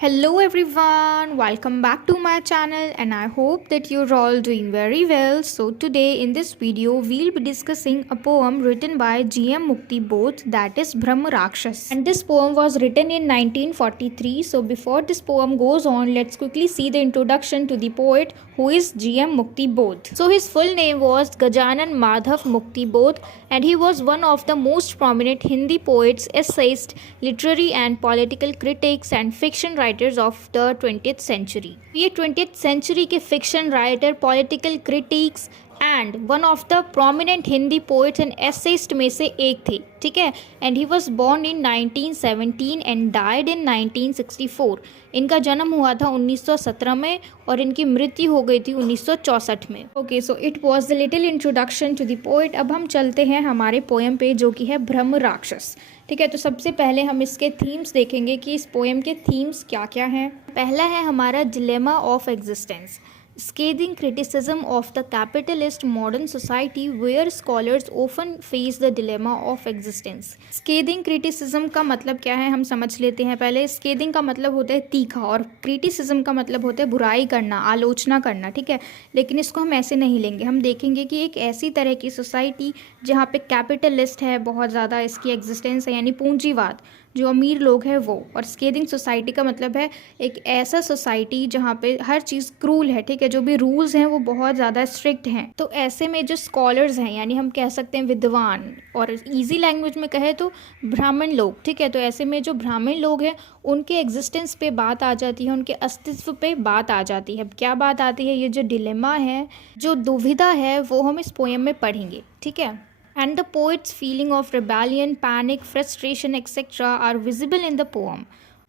Hello everyone, welcome back to my channel and I hope that you're all doing very well. So today in this video we'll be discussing a poem written by G.M. Mukti Bodh, that is Brahma Rakshas. And this poem was written in 1943. So before this poem goes on, let's quickly see the introduction to the poet who is G.M. Mukti Bodh. So his full name was Gajanan Madhav Mukti Bodh and he was one of the most prominent Hindi poets, essayists, literary and political critics and fiction writers of the 20th century. ये 20th century के fiction writer, political critics and one of the prominent Hindi poets and essayist में से एक थे, ठीक है. And he was born in 1917 and died in 1964. इनका जन्म हुआ था 1917 में और इनकी मृत्यु हो गई थी 1964 में. Okay, so it was the little introduction to the poet. अब हम चलते हैं हमारे पोएम पे जो कि है ब्रह्म राक्षस. ठीक है, तो सबसे पहले हम इसके थीम्स देखेंगे कि इस पोएम के थीम्स क्या क्या हैं. पहला है हमारा dilemma of existence, scathing criticism of the capitalist modern society where scholars often face the dilemma of existence. Scathing criticism का मतलब क्या है हम समझ लेते हैं पहले. scathing का मतलब होता है तीखा और criticism का मतलब होता है बुराई करना, आलोचना करना, ठीक है. लेकिन इसको हम ऐसे नहीं लेंगे, हम देखेंगे कि एक ऐसी तरह की सोसाइटी जहाँ पे कैपिटलिस्ट है, बहुत ज़्यादा इसकी एग्जिस्टेंस है, यानी पूंजीवाद, जो अमीर लोग हैं वो. और स्केदिंग सोसाइटी का मतलब है एक ऐसा सोसाइटी जहाँ पे हर चीज़ क्रूल है, ठीक है, जो भी रूल्स हैं वो बहुत ज़्यादा स्ट्रिक्ट हैं. तो ऐसे में जो स्कॉलर्स हैं, यानी हम कह सकते हैं विद्वान, और इजी लैंग्वेज में कहे तो ब्राह्मण लोग, ठीक है. तो ऐसे में जो ब्राह्मण लोग हैं उनके एग्जिस्टेंस पे बात आ जाती है, उनके अस्तित्व पे बात आ जाती है. अब क्या बात आती है, ये जो डिलेमा है, जो दुविधा है, वो हम इस पोएम में पढ़ेंगे, ठीक है. And the poet's feeling of rebellion, panic, frustration, etc. are visible in the poem.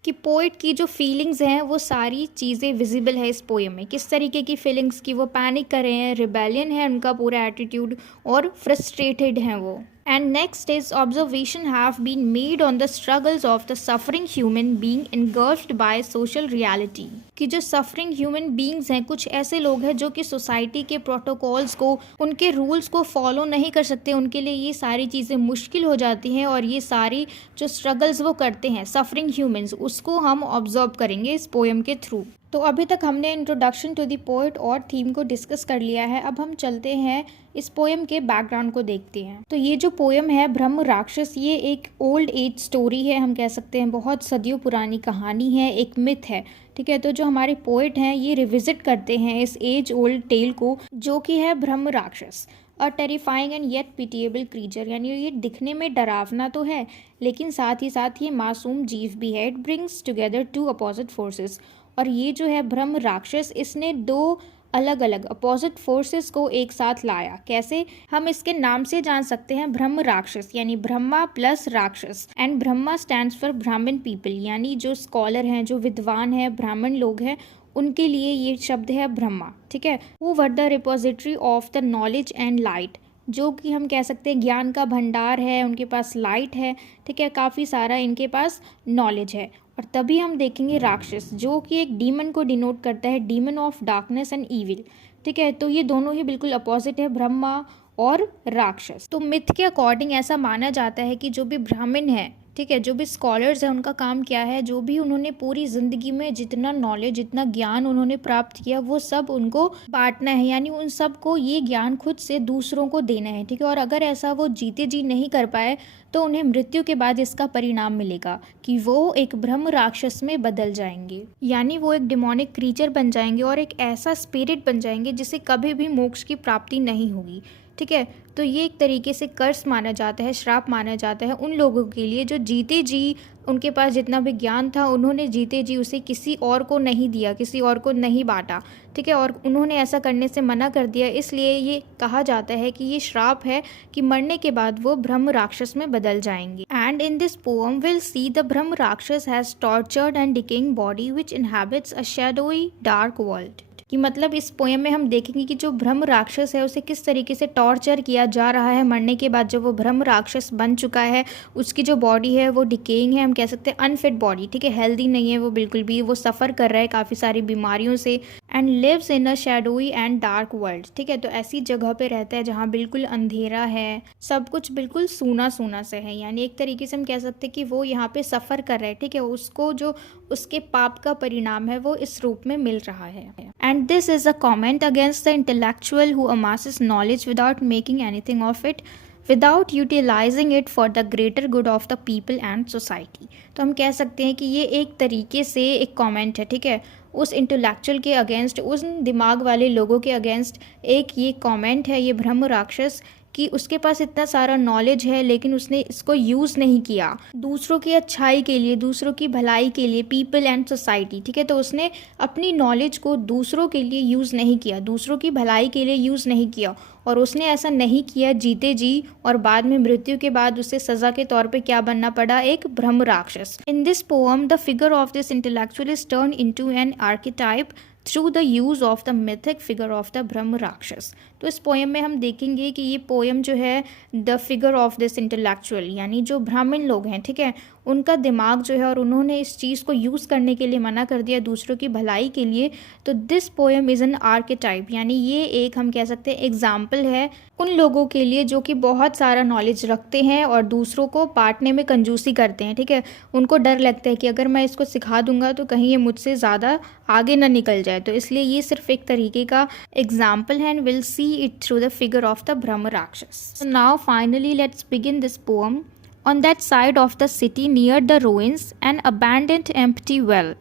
कि पोइट की जो फीलिंग्स हैं वो सारी चीज़ें विजिबल है इस पोएम में. किस तरीके की फीलिंग्स की, वो पैनिक कर रहे हैं, रिबेलियन है उनका पूरा एटीट्यूड और फ्रस्ट्रेटेड हैं वो. And next is observation have been made on the struggles of the suffering human being engulfed by social reality. कि जो suffering human beings हैं, कुछ ऐसे लोग हैं जो कि सोसाइटी के प्रोटोकॉल्स को, उनके रूल्स को फॉलो नहीं कर सकते, उनके लिए ये सारी चीज़ें मुश्किल हो जाती हैं और ये सारी जो स्ट्रगल्स वो करते हैं सफरिंग ह्यूमंस, उसको हम ऑब्जर्व करेंगे इस पोएम के थ्रू. तो अभी तक हमने इंट्रोडक्शन टू द पोएट और थीम को डिस्कस कर लिया है. अब हम चलते हैं इस पोएम के बैकग्राउंड को देखते हैं. तो ये जो पोएम है ब्रह्म राक्षस, ये एक ओल्ड एज स्टोरी है, हम कह सकते हैं बहुत सदियों पुरानी कहानी है, एक मिथ है, ठीक है. तो जो हमारे पोएट हैं ये रिविजिट करते हैं इस एज ओल्ड टेल को, जो कि है Brahma Rakshas, a terrifying and yet pitiable creature. यानी ये दिखने में डरावना तो है लेकिन साथ ही साथ ये मासूम जीव भी है. It brings together two opposite forces. और ये जो है ब्रह्म राक्षस, इसने दो अलग अलग अपोजिट फोर्सेस को एक साथ लाया. कैसे, हम इसके नाम से जान सकते हैं. ब्रह्म राक्षस यानी ब्रह्मा प्लस राक्षस, एंड ब्रह्मा स्टैंड्स फॉर ब्राह्मण पीपल, यानी जो स्कॉलर हैं, जो विद्वान हैं, ब्राह्मण लोग हैं, उनके लिए ये शब्द है ब्रह्मा, ठीक है. Who were the repository of the knowledge and light, जो कि हम कह सकते हैं ज्ञान का भंडार है, उनके पास लाइट है, ठीक है, काफ़ी सारा इनके पास नॉलेज है. और तभी हम देखेंगे राक्षस, जो कि एक डीमन को डिनोट करता है, demon of darkness and evil, ठीक है. तो ये दोनों ही बिल्कुल अपोजिट है, ब्रह्मा और राक्षस. तो मिथ के अकॉर्डिंग ऐसा माना जाता है कि जो भी ब्राह्मण है, ठीक है, जो भी स्कॉलर्स हैं, उनका काम क्या है, जो भी उन्होंने पूरी ज़िंदगी में जितना नॉलेज, जितना ज्ञान उन्होंने प्राप्त किया, वो सब उनको बांटना है, यानी उन सब को ये ज्ञान खुद से दूसरों को देना है, ठीक है. और अगर ऐसा वो जीते जी नहीं कर पाए तो उन्हें मृत्यु के बाद इसका परिणाम मिलेगा कि वो एक ब्रह्म राक्षस में बदल जाएंगे, यानी वो एक डिमोनिक क्रीचर बन जाएंगे और एक ऐसा स्पिरिट बन जाएंगे जिसे कभी भी मोक्ष की प्राप्ति नहीं होगी, ठीक है. तो ये एक तरीके से कर्स माना जाता है, श्राप माना जाता है उन लोगों के लिए जो जीते जी, उनके पास जितना भी ज्ञान था उन्होंने जीते जी उसे किसी और को नहीं दिया, किसी और को नहीं बांटा, ठीक है, और उन्होंने ऐसा करने से मना कर दिया. इसलिए ये कहा जाता है कि ये श्राप है कि मरने के बाद वो ब्रह्म राक्षस में बदल जाएंगे. And in this poem will see the Brahma Rakshas has tortured and decaying body which inhabits a shadowy dark world. कि मतलब इस पोएम में हम देखेंगे कि जो ब्रह्म राक्षस है उसे किस तरीके से टॉर्चर किया जा रहा है. मरने के बाद जब वो ब्रह्म राक्षस बन चुका है, उसकी जो बॉडी है वो डिकेइंग है, हम कह सकते हैं अनफिट बॉडी, ठीक है, हेल्दी नहीं है वो बिल्कुल भी, वो सफ़र कर रहा है काफ़ी सारी बीमारियों से, and lives in a shadowy and dark world. ठीक है, तो ऐसी जगह पे रहता है जहाँ बिल्कुल अंधेरा है, सब कुछ बिल्कुल सूना सूना से है। यानी एक तरीके से हम कह सकते हैं कि वो यहाँ पे सफ़र कर रहा है। ठीक है, उसको जो उसके पाप का परिणाम है वो इस रूप में मिल रहा है। And this is a comment against the intellectual who amasses knowledge without making anything of it, without utilising it for the greater good of the people and society. तो हम कह सकते हैं कि ये एक तरीके से एक कमेंट है। ठीक है, उस इंटेलेक्चुअल के अगेंस्ट, उस दिमाग वाले लोगों के अगेंस्ट एक ये कमेंट है, ये ब्रह्म राक्षस, कि उसके पास इतना सारा नॉलेज है लेकिन उसने इसको यूज़ नहीं किया दूसरों की अच्छाई के लिए, दूसरों की भलाई के लिए, पीपल एंड सोसाइटी। ठीक है, तो उसने अपनी नॉलेज को दूसरों के लिए यूज़ नहीं किया, दूसरों की भलाई के लिए यूज़ नहीं किया, और उसने ऐसा नहीं किया जीते जी, और बाद में मृत्यु के बाद उसे सज़ा के तौर पे क्या बनना पड़ा, एक ब्रह्म राक्षस। In this poem the figure of this intellectual is turn into an archetype through the use of the mythic figure of the ब्रह्म राक्षस। तो इस पोएम में हम देखेंगे कि ये पोएम जो है the figure of this intellectual, यानी जो ब्राह्मण लोग हैं, ठीक है, उनका दिमाग जो है, और उन्होंने इस चीज़ को यूज़ करने के लिए मना कर दिया दूसरों की भलाई के लिए। तो this poem is an archetype, यानी ये एक हम कह सकते हैं एग्जाम्पल है उन लोगों के लिए जो कि बहुत सारा नॉलेज रखते हैं और दूसरों को बांटने में कंजूसी करते हैं। ठीक है, उनको डर लगता है कि अगर मैं इसको सिखा दूंगा तो कहीं ये मुझसे ज़्यादा आगे ना निकल जाए, तो इसलिए ये सिर्फ एक तरीके का एग्जाम्पल है, and will see it through the figure of the Brahma Rakshas. So now finally let's begin this poem. On that side of the city near the ruins, an abandoned empty well,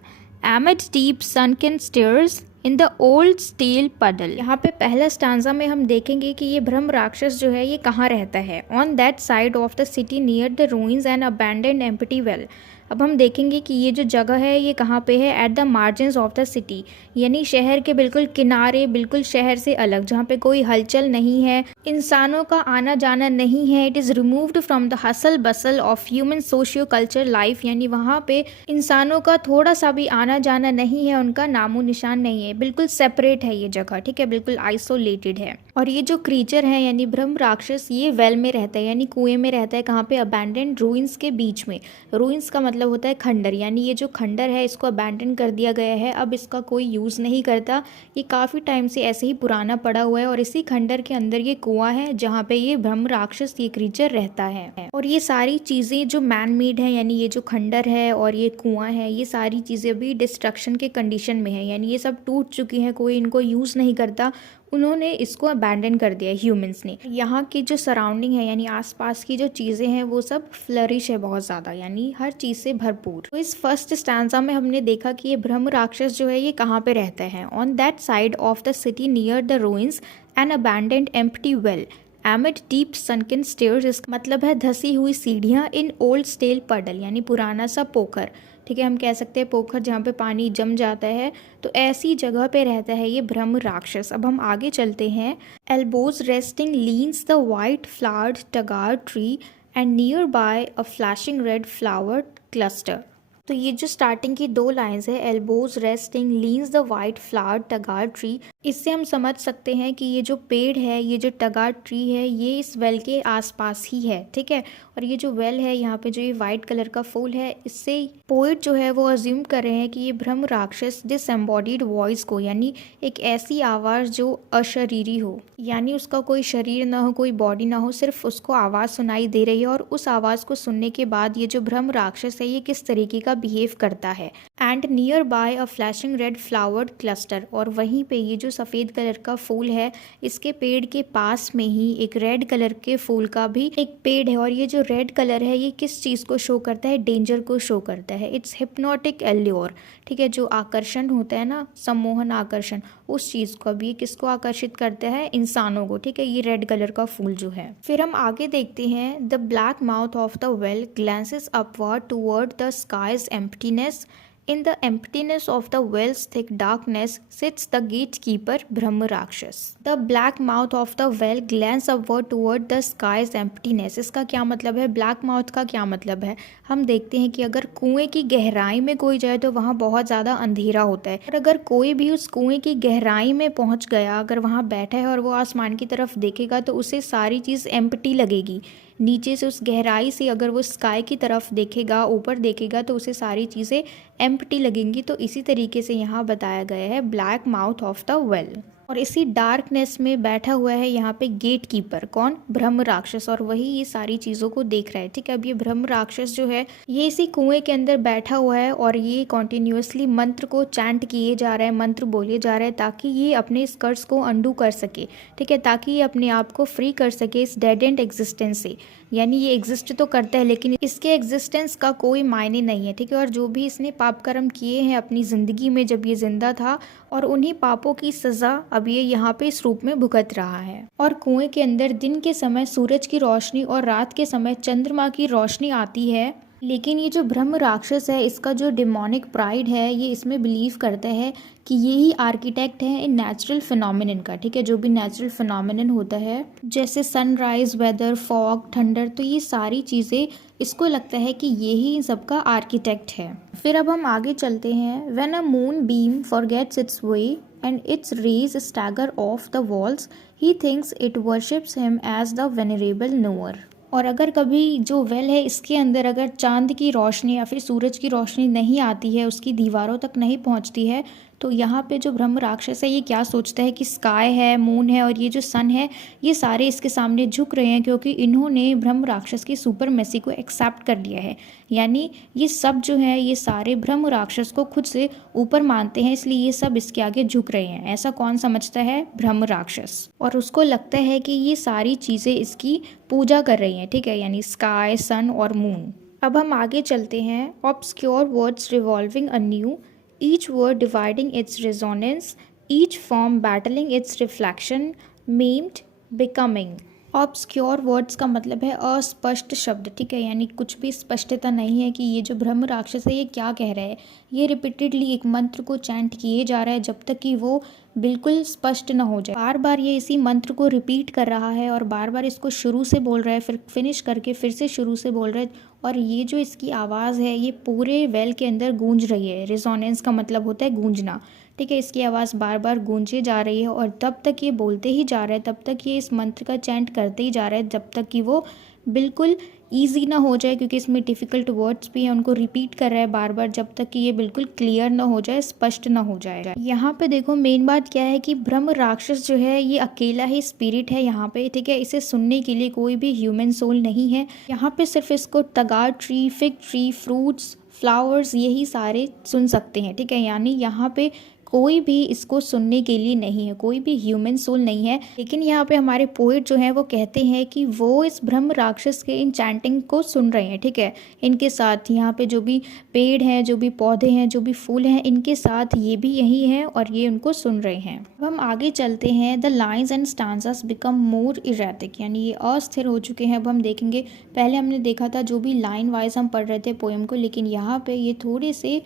amid deep sunken stairs in the old steel puddle. यहाँ पे पहला stanza में हम देखेंगे कि ये ब्रह्म राक्षस जो है ये कहाँ रहता है। On that side of the city near the ruins, an abandoned empty well. अब हम देखेंगे कि ये जो जगह है ये कहाँ पे है, at the margins of the city, यानी शहर के बिल्कुल किनारे, बिल्कुल शहर से अलग, जहाँ पे कोई हलचल नहीं है, इंसानों का आना जाना नहीं है। It is removed from the hustle bustle of human socio culture life, यानी वहाँ पे इंसानों का थोड़ा सा भी आना जाना नहीं है, उनका नामो निशान नहीं है, बिल्कुल सेपरेट है ये जगह। ठीक है, बिल्कुल आइसोलेटेड है। और ये जो क्रीचर है यानी ब्रह्म राक्षस, ये वेल में रहता है, यानी कुएं में रहता है। कहाँ पे, अबैंडन्ड रूइंस के बीच में। रूइंस का मतलब होता है खंडर, यानी ये जो खंडर है इसको अबैंडन कर दिया गया है, अब इसका कोई यूज़ नहीं करता, ये काफ़ी टाइम से ऐसे ही पुराना पड़ा हुआ है, और इसी खंडर के अंदर ये कुआं है जहाँ पे ये ब्रह्म राक्षस, ये क्रीचर रहता है। और ये सारी चीज़ें जो मैन मेड है, यानी ये जो खंडर है और ये कुआं है, ये सारी चीज़ें अभी डिस्ट्रक्शन के कंडीशन में है, यानी ये सब टूट चुकी हैं, कोई इनको यूज़ नहीं करता, उन्होंने इसको अबैंडन कर दिया ह्यूमंस ने। यहाँ की जो सराउंडिंग है यानी आसपास की जो चीज़ें हैं वो सब फ्लरिश है बहुत ज़्यादा, यानी हर चीज़ से भरपूर। तो इस फर्स्ट स्टैंजा में हमने देखा कि ये ब्रह्म राक्षस जो है ये कहाँ पे रहता है। On that side of the city near the ruins an abandoned empty well amid deep sunken stairs, इसका मतलब है धसी हुई सीढ़ियाँ, इन ओल्ड स्टेल पडल, यानी पुराना सा पोखर। ठीक है, हम कह सकते हैं पोखर जहाँ पे पानी जम जाता है, तो ऐसी जगह पे रहता है ये ब्रह्म राक्षस। अब हम आगे चलते हैं। Elbows resting leans the white flowered tagar tree and nearby a flashing red flower cluster. तो ये जो स्टार्टिंग की दो लाइंस है, elbows resting leans the white flower tagar tree, इससे हम समझ सकते हैं कि ये जो पेड़ है, ये जो टगार ट्री है, ये इस वेल के आसपास ही है। ठीक है, और ये जो वेल है, यहाँ पे जो ये वाइट कलर का फूल है, इससे पोइट जो है वो अज्यूम कर रहे हैं कि ये ब्रह्म राक्षस डिसएम्बॉडीड वॉइस को, यानी एक ऐसी आवाज़ जो अशरीरी हो, यानी उसका कोई शरीर ना हो, कोई बॉडी ना हो, सिर्फ उसको आवाज़ सुनाई दे रही है, और उस आवाज़ को सुनने के बाद ये जो ब्रह्म राक्षस है ये किस तरीके का बिहेव करता है। And nearby a flashing red flowered cluster, और वहीं पे ये जो सफ़ेद कलर का फूल है, इसके पेड़ के पास में ही एक रेड कलर के फूल का भी एक पेड़ है, और ये जो रेड कलर है ये किस चीज़ को शो करता है, डेंजर को शो करता है। It's hypnotic allure. ठीक है, जो आकर्षण होता है ना, सम्मोहन आकर्षण, उस चीज़ को भी किसको आकर्षित करता है, इंसानों को। ठीक है, ये रेड कलर का फूल जो है। फिर हम आगे देखते हैं। The black mouth of the well glances upward toward the sky's emptiness, in the emptiness of the well's thick darkness sits the gatekeeper Brahma Rakshas. The black mouth of the well glances upward toward the sky's emptiness. इसका क्या मतलब है, black mouth का क्या मतलब है? हम देखते हैं कि अगर कुएं की गहराई में कोई जाए तो वहाँ बहुत ज़्यादा अंधेरा होता है, और अगर कोई भी उस कुएं की गहराई में पहुँच गया, अगर वहाँ बैठा है और वो आसमान की तरफ देखेगा तो उसे सारी चीज़ एम्प्टी लगेगी, नीचे से उस गहराई से अगर वो स्काई की तरफ देखेगा, ऊपर देखेगा, तो उसे सारी चीज़ें एम्प्टी लगेंगी। तो इसी तरीके से यहाँ बताया गया है black mouth of the well. और इसी डार्कनेस में बैठा हुआ है यहाँ पे गेट कीपर, कौन? ब्रह्म राक्षस, और वही ये सारी चीज़ों को देख रहा है। ठीक है, अब ये ब्रह्म राक्षस जो है ये इसी कुएं के अंदर बैठा हुआ है और ये कॉन्टिन्यूसली मंत्र को चैंट किए जा रहा है, मंत्र बोले जा रहा है, ताकि ये अपने इस कर्ज को अंडू कर सके। ठीक है, ताकि ये अपने आप को फ्री कर सके इस डेड एंड एग्जिस्टेंस से। यानी ये एग्जिस्ट तो करता है लेकिन इसके एग्जिस्टेंस का कोई मायने नहीं है। ठीक है, और जो भी इसने पाप कर्म किए हैं अपनी ज़िंदगी में जब ये जिंदा था, और उन्हीं पापों की सज़ा अब ये यहाँ पे इस रूप में भुगत रहा है। और कुएं के अंदर दिन के समय सूरज की रोशनी और रात के समय चंद्रमा की रोशनी आती है। लेकिन ये जो ब्रह्म राक्षस है, इसका जो डिमोनिक प्राइड है, ये इसमें बिलीव करता है कि ये ही आर्किटेक्ट है इन नेचुरल फिनोमिनन का। ठीक है, जो भी नेचुरल फिनोमिनन होता है जैसे सनराइज, वेदर, फॉग, थंडर, तो ये सारी चीज़ें इसको लगता है कि ये ही इन सबका आर्किटेक्ट है। फिर अब हम आगे चलते हैं। When a moonbeam forgets its way and its rays stagger off the walls, he thinks it worships him as the venerable knower. और अगर कभी जो वेल है इसके अंदर अगर चांद की रोशनी या फिर सूरज की रोशनी नहीं आती है, उसकी दीवारों तक नहीं पहुंचती है, तो यहाँ पे जो ब्रह्म राक्षस है ये क्या सोचता है कि स्काई है, मून है और ये जो सन है, ये सारे इसके सामने झुक रहे हैं, क्योंकि इन्होंने ब्रह्म राक्षस की सुपरमेसी को एक्सेप्ट कर लिया है। यानी ये सब जो है ये सारे ब्रह्म राक्षस को खुद से ऊपर मानते हैं, इसलिए ये सब इसके आगे झुक रहे हैं। ऐसा कौन समझता है? ब्रह्म राक्षस। और उसको लगता है कि ये सारी चीज़ें इसकी पूजा कर रही हैं। ठीक है, यानी स्काई, सन और मून। अब हम आगे चलते हैं। Obscure words revolving undue, each word dividing its resonance, each form battling its reflection, maimed, becoming। Obscure words का मतलब है अस्पष्ट शब्द। ठीक है, यानी कुछ भी स्पष्टता नहीं है कि ये जो ब्रह्म राक्षस है ये क्या कह रहा है। ये रिपीटेडली एक मंत्र को चैंट किए जा रहा है जब तक कि वो बिल्कुल स्पष्ट ना हो जाए। बार बार ये इसी मंत्र को रिपीट कर रहा है और बार बार इसको शुरू से बोल रहा है, फिर फिनिश करके फिर से शुरू से बोल रहा है। और ये जो इसकी आवाज़ है ये पूरे वेल के अंदर गूंज रही है। रिजोनेंस का मतलब होता है गूंजना। ठीक है, इसकी आवाज़ बार बार गूंजे जा रही है और तब तक ये बोलते ही जा रहा है, तब तक ये इस मंत्र का चैंट करते ही जा रहा है, जब तक कि वो बिल्कुल ईजी ना हो जाए, क्योंकि इसमें डिफ़िकल्ट वर्ड्स भी हैं, उनको रिपीट कर रहा है बार बार, जब तक कि ये बिल्कुल क्लियर ना हो जाए, स्पष्ट ना हो जाए। यहाँ पे देखो मेन बात क्या है कि ब्रह्म राक्षस जो है ये अकेला ही स्पिरिट है यहाँ पे। ठीक है, इसे सुनने के लिए कोई भी ह्यूमन सोल नहीं है यहाँ पे। सिर्फ इसको tagar tree, fig tree, fruits, flowers, यही सारे सुन सकते हैं। ठीक है, यानी यहाँ पे कोई भी इसको सुनने के लिए नहीं है, कोई भी ह्यूमन सोल नहीं है। लेकिन यहाँ पे हमारे पोइट जो हैं वो कहते हैं कि वो इस ब्रह्म राक्षस के इन चैंटिंग को सुन रहे हैं। ठीक है, इनके साथ यहाँ पे जो भी पेड़ हैं, जो भी पौधे हैं, जो भी फूल हैं, इनके साथ ये भी यही हैं और ये उनको सुन रहे हैं। अब हम आगे चलते हैं। The lines and stanzas become more erratic, यानी ये अस्थिर हो चुके हैं। अब हम देखेंगे, पहले हमने देखा था जो भी लाइन वाइज हम पढ़ रहे थे पोएम को, लेकिन यहाँ पे ये थोड़े से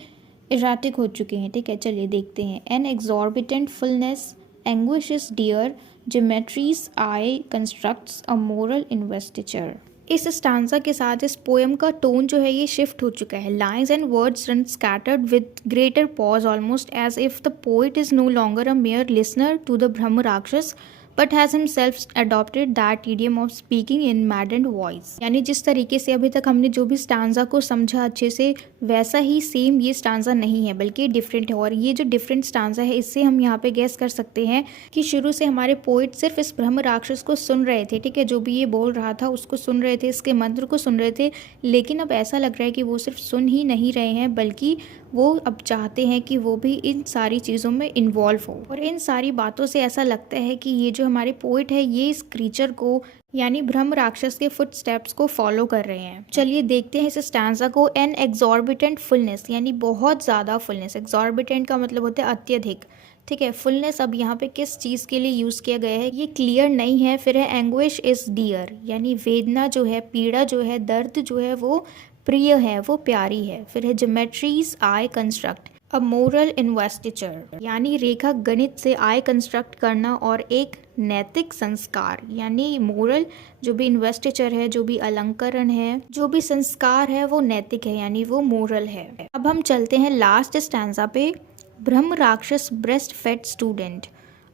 इराटिक हो चुके हैं। ठीक है, चलिए देखते हैं। An exorbitant fullness anguishes dear, geometries I constructs a moral investiture. इस स्टांजा के साथ इस पोएम का टोन जो है ये शिफ्ट हो चुका है। Lines and words run scattered with greater pause, almost as if the poet is no longer a mere listener to the ब्रह्म राक्षस but has himself adopted that idiom of speaking in maddened voice। यानी जिस तरीके से अभी तक हमने जो भी स्टांजा को समझा अच्छे से, वैसा ही सेम ये स्टांजा नहीं है, बल्कि डिफरेंट है। और ये जो डिफरेंट स्टांजा है इससे हम यहाँ पे गेस कर सकते हैं कि शुरू से हमारे पोइट सिर्फ इस ब्रह्म राक्षस को सुन रहे थे। ठीक है, जो भी ये बोल रहा था उसको सुन रहे थे, इसके मंत्र को सुन रहे थे, लेकिन अब ऐसा लग रहा है कि वो सिर्फ सुन ही नहीं रहे हैं, बल्कि वो अब चाहते हैं कि वो भी इन सारी चीज़ों में इन्वॉल्व हो। और इन सारी बातों से ऐसा लगता है कि ये जो हमारे पोइट है ये इस क्रीचर को, यानी ब्रह्म राक्षस के फुट स्टेप्स को फॉलो कर रहे हैं। चलिए देखते हैं इस स्टैंजा को। एन एक्सॉर्बिटेंट फुलनेस, यानी बहुत ज़्यादा फुलनेस। एक्सॉर्बिटेंट का मतलब होता है अत्यधिक। ठीक है, फुलनेस अब यहाँ पे किस चीज़ के लिए यूज़ किया गया है ये क्लियर नहीं है। फिर है एंग्विश इज डियर, यानी वेदना जो है, पीड़ा जो है, दर्द जो है वो प्रिय है, वो प्यारी है। फिर है geometries I construct a moral investiture, यानी रेखा गणित से आय कंस्ट्रक्ट करना और एक नैतिक संस्कार, यानी मोरल जो भी इन्वेस्टिचर है, जो भी अलंकरण है, जो भी संस्कार है वो नैतिक है, यानी वो मोरल है। अब हम चलते हैं लास्ट स्टैंजा पे। Brahmarakshas breast fed student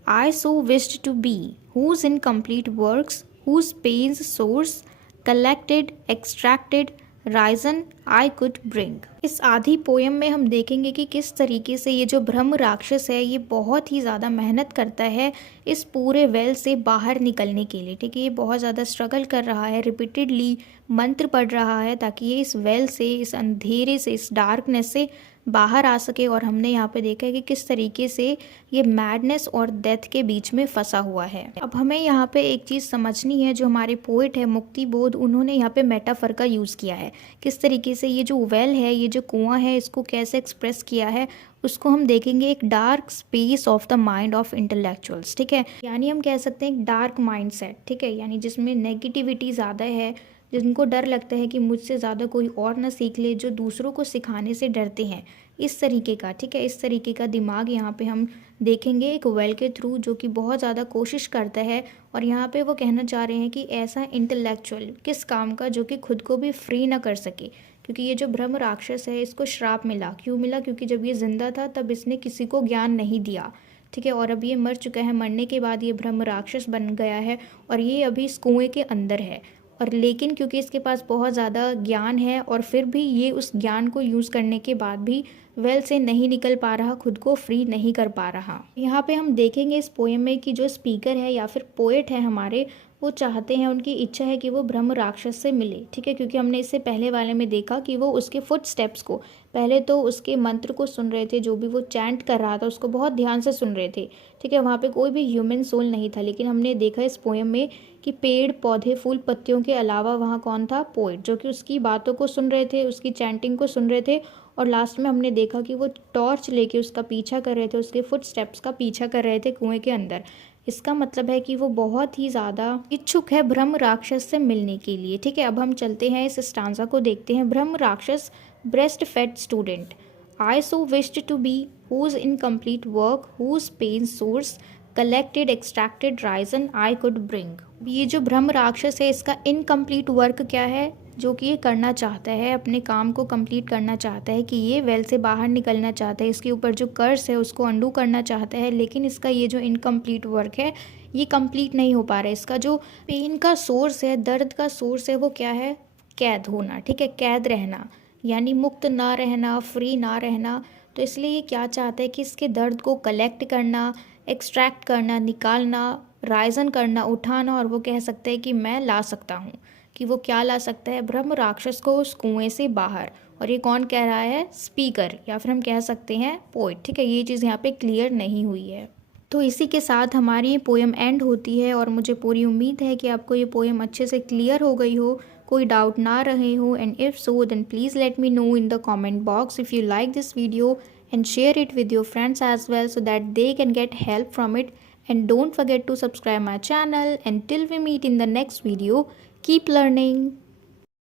I so wished to be, whose incomplete works, whose pains sources collected, extracted, risen I could bring। इस आधी पोयम में हम देखेंगे कि किस तरीके से ये जो ब्रह्म राक्षस है ये बहुत ही ज़्यादा मेहनत करता है इस पूरे वेल से बाहर निकलने के लिए। ठीक है, ये बहुत ज़्यादा स्ट्रगल कर रहा है, रिपीटेडली मंत्र पढ़ रहा है ताकि ये इस वेल से, इस अंधेरे से, इस डार्कनेस से बाहर आ सके। और हमने यहाँ पे देखा है कि किस तरीके से ये मैडनेस और डेथ के बीच में फंसा हुआ है। अब हमें यहाँ पे एक चीज़ समझनी है, जो हमारे पोइट है मुक्ति बोध, उन्होंने यहाँ पे मेटाफर का यूज़ किया है। किस तरीके से ये जो वेल है, ये जो कुआं है, इसको कैसे एक्सप्रेस किया है उसको हम देखेंगे। एक dark space of the mind of intellectuals. ठीक है, यानी हम कह सकते हैं एक डार्क माइंड सेट। ठीक है, यानी जिसमें नेगेटिविटी ज़्यादा है, जिनको डर लगता है कि मुझसे ज़्यादा कोई और ना सीख ले, जो दूसरों को सिखाने से डरते हैं, इस तरीके का। ठीक है, इस तरीके का दिमाग यहाँ पे हम देखेंगे एक वेल के थ्रू, जो कि बहुत ज़्यादा कोशिश करता है। और यहाँ पे वो कहना चाह रहे हैं कि ऐसा इंटेलेक्चुअल किस काम का जो कि खुद को भी फ्री ना कर सके। क्योंकि ये जो ब्रह्म राक्षस है इसको श्राप मिला। क्यों मिला? क्योंकि जब ये जिंदा था तब इसने किसी को ज्ञान नहीं दिया। ठीक है, और अब ये मर चुका है, मरने के बाद ये ब्रह्म राक्षस बन गया है और ये अभी इस कुएं के अंदर है। और लेकिन क्योंकि इसके पास बहुत ज़्यादा ज्ञान है और फिर भी ये उस ज्ञान को यूज़ करने के बाद भी वेल से नहीं निकल पा रहा, खुद को फ्री नहीं कर पा रहा। यहाँ पे हम देखेंगे इस पोएम में कि जो स्पीकर है या फिर पोएट है हमारे, वो चाहते हैं, उनकी इच्छा है कि वो ब्रह्म राक्षस से मिले। ठीक है, क्योंकि हमने इससे पहले वाले में देखा कि वो उसके फुट स्टेप्स को, पहले तो उसके मंत्र को सुन रहे थे, जो भी वो चैंट कर रहा था उसको बहुत ध्यान से सुन रहे थे। ठीक है, वहाँ पे कोई भी ह्यूमन सोल नहीं था। लेकिन हमने देखा इस पोएम में कि पेड़ पौधे फूल पत्तियों के अलावा वहाँ कौन था? पोएट, जो कि उसकी बातों को सुन रहे थे, उसकी चैंटिंग को सुन रहे थे। और लास्ट में हमने देखा कि वो टॉर्च लेके उसका पीछा कर रहे थे, उसके फुट स्टेप्स का पीछा कर रहे थे कुएं के अंदर। इसका मतलब है कि वो बहुत ही ज़्यादा इच्छुक है ब्रह्म राक्षस से मिलने के लिए। ठीक है, अब हम चलते हैं इस स्टांजा को देखते हैं। Brahmarakshas breast fed student, I so wished to be whose incomplete work whose pain source collected extracted risen I could bring. ये जो ब्रह्म राक्षस है इसका इनकम्प्लीट वर्क क्या है जो कि ये करना चाहता है, अपने काम को कंप्लीट करना चाहता है, कि ये वेल से बाहर निकलना चाहता है, इसके ऊपर जो कर्स है उसको अंडू करना चाहता है। लेकिन इसका ये जो इनकम्प्लीट वर्क है ये कंप्लीट नहीं हो पा रहा है। इसका जो पेन का सोर्स है, दर्द का सोर्स है, वो क्या है? कैद होना। ठीक है, कैद रहना, यानी मुक्त ना रहना, फ्री ना रहना। तो इसलिए ये क्या चाहता है कि इसके दर्द को कलेक्ट करना, एक्सट्रैक्ट करना, निकालना, राइजन करना, उठाना। और वो कह सकते हैं कि मैं ला सकता हूँ। कि वो क्या ला सकता है? ब्रह्म राक्षस को उस कुएं से बाहर। और ये कौन कह रहा है? स्पीकर, या फिर हम कह सकते हैं पोइट। ठीक है, ये चीज़ यहाँ पे क्लियर नहीं हुई है। तो इसी के साथ हमारी ये पोएम एंड होती है और मुझे पूरी उम्मीद है कि आपको ये पोएम अच्छे से क्लियर हो गई हो, कोई डाउट ना रहे हो। And if so then please let me know in the comment box if you like this video and share it with your friends as well so that they can get help from it. And don't forget to subscribe my channel. Until we meet in the next video, keep learning.